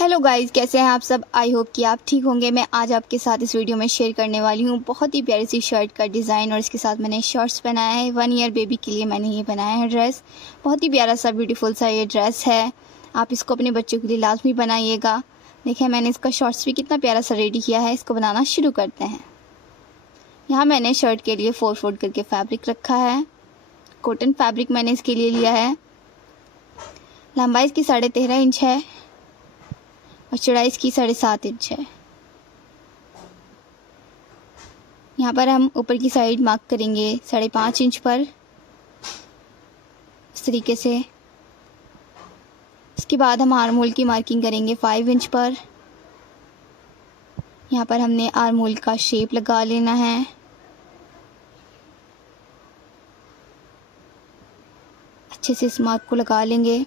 Hello guys, कैसे हैं आप सब। आई होप कि आप ठीक होंगे। मैं आज आपके साथ इस वीडियो में शेयर करने वाली हूँ बहुत ही प्यारी सी शर्ट का डिज़ाइन, और इसके साथ मैंने शॉर्ट्स बनाया है। 1 ईयर बेबी के लिए मैंने ये बनाया है ड्रेस। बहुत ही प्यारा सा ब्यूटीफुल सा ये ड्रेस है। आप इसको अपने बच्चों के लिए लाजमी बनाइएगा। देखिए मैंने इसका शॉर्ट्स भी कितना प्यारा सा रेडी किया है। इसको बनाना शुरू करते हैं। यहाँ मैंने शर्ट के लिए 4 फोल्ड करके फैब्रिक रखा है। कॉटन फैब्रिक मैंने इसके लिए लिया है। लंबाई इसकी 13.5 इंच है और चौड़ाई इसकी 7.5 इंच है। यहाँ पर हम ऊपर की साइड मार्क करेंगे 5.5 इंच पर, इस तरीके से। इसके बाद हम आर्म होल की मार्किंग करेंगे 5 इंच पर। यहाँ पर हमने आर्म होल का शेप लगा लेना है। अच्छे से इस मार्क को लगा लेंगे।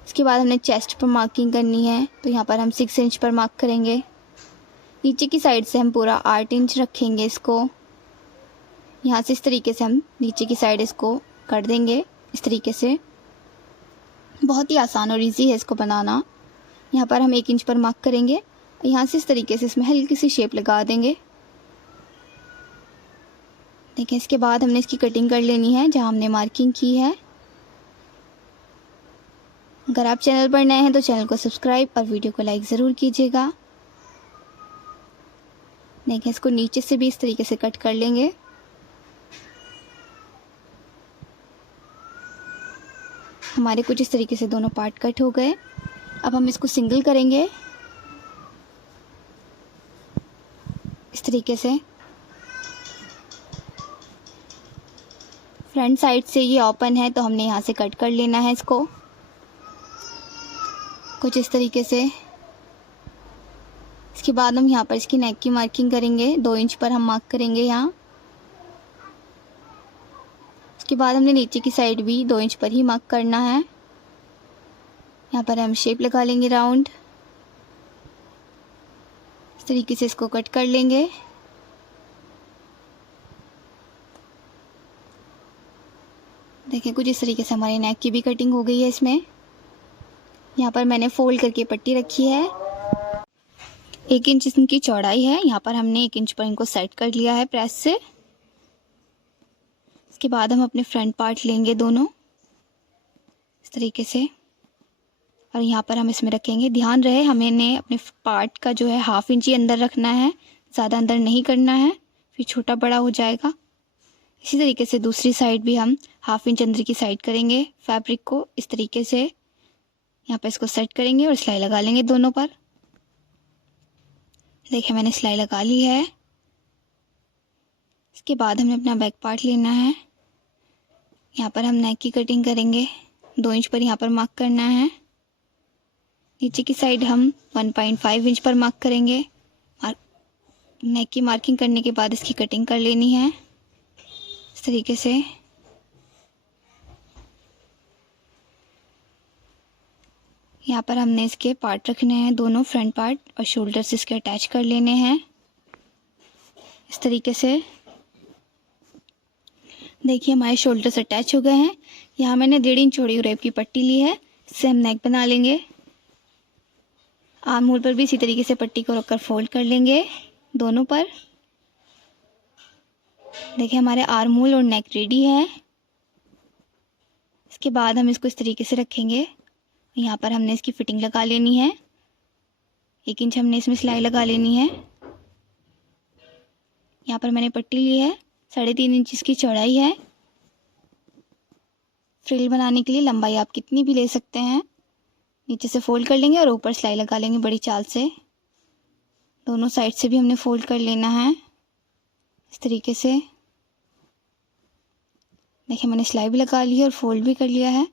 इसके बाद हमने चेस्ट पर मार्किंग करनी है, तो यहाँ पर हम 6 इंच पर मार्क करेंगे। नीचे की साइड से हम पूरा 8 इंच रखेंगे इसको। यहाँ से इस तरीके से हम नीचे की साइड इसको कर देंगे, इस तरीके से। बहुत ही आसान और इजी है इसको बनाना। यहाँ पर हम 1 इंच पर मार्क करेंगे। यहाँ से इस तरीके से इसमें हल्की सी शेप लगा देंगे। देखिए इसके बाद हमने इसकी कटिंग कर लेनी है जहाँ हमने मार्किंग की है। अगर आप चैनल पर नए हैं तो चैनल को सब्सक्राइब और वीडियो को लाइक ज़रूर कीजिएगा। देखिए इसको नीचे से भी इस तरीके से कट कर लेंगे। हमारे कुछ इस तरीके से दोनों पार्ट कट हो गए। अब हम इसको सिंगल करेंगे इस तरीके से। फ्रंट साइड से ये ओपन है तो हमने यहाँ से कट कर लेना है इसको कुछ इस तरीके से। इसके बाद हम यहाँ पर इसकी नेक की मार्किंग करेंगे। 2 इंच पर हम मार्क करेंगे यहाँ। उसके बाद हमने नीचे की साइड भी 2 इंच पर ही मार्क करना है। यहाँ पर हम शेप लगा लेंगे राउंड, इस तरीके से इसको कट कर लेंगे। देखिए कुछ इस तरीके से हमारी नेक की भी कटिंग हो गई है इसमें। यहाँ पर मैंने फोल्ड करके पट्टी रखी है। 1 इंच इनकी चौड़ाई है। यहाँ पर हमने 1 इंच पर इनको सेट कर लिया है प्रेस से। इसके बाद हम अपने फ्रंट पार्ट लेंगे दोनों इस तरीके से, और यहाँ पर हम इसमें रखेंगे। ध्यान रहे हमें अपने पार्ट का जो है 1/2 इंच ही अंदर रखना है, ज़्यादा अंदर नहीं करना है, फिर छोटा बड़ा हो जाएगा। इसी तरीके से दूसरी साइड भी हम 1/2 इंच अंदर की साइड करेंगे फैब्रिक को इस तरीके से। यहाँ पर इसको सेट करेंगे और सिलाई लगा लेंगे दोनों पर। देखिए मैंने सिलाई लगा ली है। इसके बाद हमें अपना बैक पार्ट लेना है। यहाँ पर हम नेक की कटिंग करेंगे। 2 इंच पर यहाँ पर मार्क करना है। नीचे की साइड हम 1.5 इंच पर मार्क करेंगे। नेक की मार्किंग करने के बाद इसकी कटिंग कर लेनी है इस तरीके से। यहाँ पर हमने इसके पार्ट रखने हैं, दोनों फ्रंट पार्ट और शोल्डर्स इसके अटैच कर लेने हैं इस तरीके से। देखिए हमारे शोल्डर्स अटैच हो गए हैं। यहाँ मैंने 1.5 इंच चौड़ी रेप की पट्टी ली है। इससे हम नेक बना लेंगे। आर्म होल पर भी इसी तरीके से पट्टी को रखकर फोल्ड कर लेंगे दोनों पर। देखिए हमारे आर्म होल और नेक रेडी है। इसके बाद हम इसको इस तरीके से रखेंगे। यहाँ पर हमने इसकी फिटिंग लगा लेनी है। 1 इंच हमने इसमें सिलाई लगा लेनी है। यहाँ पर मैंने पट्टी ली है। 3.5 इंच इसकी चौड़ाई है। फ्रिल बनाने के लिए लंबाई आप कितनी भी ले सकते हैं। नीचे से फोल्ड कर लेंगे और ऊपर सिलाई लगा लेंगे बड़ी चाल से। दोनों साइड से भी हमने फोल्ड कर लेना है इस तरीके से। देखिए मैंने सिलाई भी लगा ली है और फोल्ड भी कर लिया है।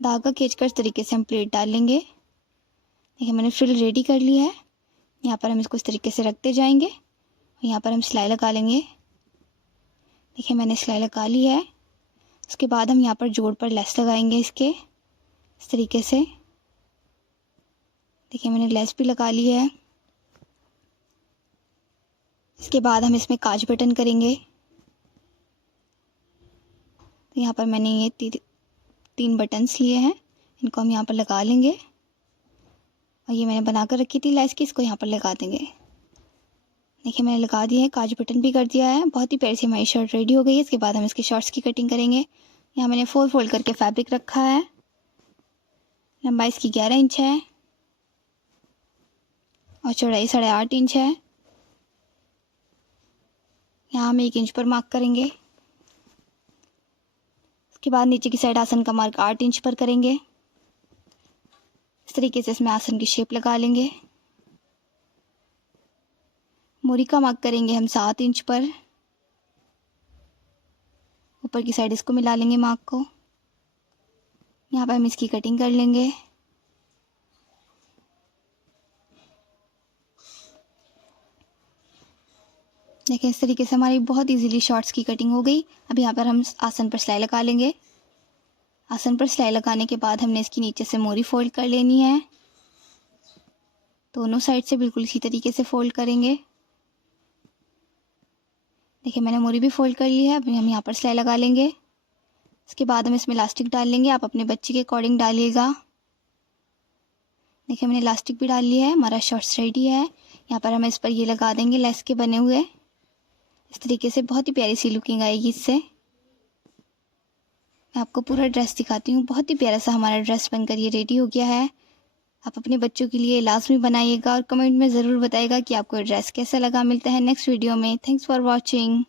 धागा खींचकर इस तरीके से हम प्लेट डाल लेंगे। देखिए मैंने फ्रिल रेडी कर ली है। यहाँ पर हम इसको इस तरीके से रखते जाएंगे और यहाँ पर हम सिलाई लगा लेंगे। देखिए मैंने सिलाई लगा ली है। उसके बाद हम यहाँ पर जोड़ पर लेस लगाएंगे इसके इस तरीके से। देखिए मैंने लेस भी लगा ली है। इसके बाद हम इसमें काज बटन करेंगे। तो यहाँ पर मैंने ये 3 बटन्स लिए हैं। इनको हम यहाँ पर लगा लेंगे और ये मैंने बना कर रखी थी लेस की, इसको यहाँ पर लगा देंगे। देखिए मैंने लगा दिया है, काजू बटन भी कर दिया है। बहुत ही प्यारी सी हमारी शर्ट रेडी हो गई है। इसके बाद हम इसके शॉर्ट्स की कटिंग करेंगे। यहाँ मैंने 4 फोल्ड करके फैब्रिक रखा है। लंबाई इसकी 11 इंच है और चौड़ाई 8.5 इंच है। यहाँ हम 1 इंच पर मार्क करेंगे। इसके बाद नीचे की साइड आसन का मार्क 8 इंच पर करेंगे। इस तरीके से इसमें आसन की शेप लगा लेंगे। मोरी का मार्क करेंगे हम 7 इंच पर। ऊपर की साइड इसको मिला लेंगे मार्क को। यहाँ पर हम इसकी कटिंग कर लेंगे। देखिए इस तरीके से हमारी बहुत इजीली शॉर्ट्स की कटिंग हो गई। अब यहाँ पर हम आसन पर सिलाई लगा लेंगे। आसन पर सिलाई लगाने के बाद हमने इसकी नीचे से मोरी फोल्ड कर लेनी है। दोनों साइड से बिल्कुल इसी तरीके से फोल्ड करेंगे। देखिए मैंने मोरी भी फोल्ड कर ली है। अब हम यहाँ पर सिलाई लगा लेंगे। इसके बाद हम इसमें इलास्टिक डाल लेंगे। आप अपने बच्चे के अकॉर्डिंग डालिएगा। देखिए मैंने इलास्टिक भी डाल लिया है। हमारा शॉर्ट्स रेडी है। यहाँ पर हम इस पर ये लगा देंगे लेस के बने हुए। इस तरीके से बहुत ही प्यारी सी लुकिंग आएगी इससे। मैं आपको पूरा ड्रेस दिखाती हूँ। बहुत ही प्यारा सा हमारा ड्रेस बनकर ये रेडी हो गया है। आप अपने बच्चों के लिए लाजमी बनाइएगा और कमेंट में ज़रूर बताइएगा कि आपको ड्रेस कैसा लगा। मिलता है नेक्स्ट वीडियो में। Thanks for watching.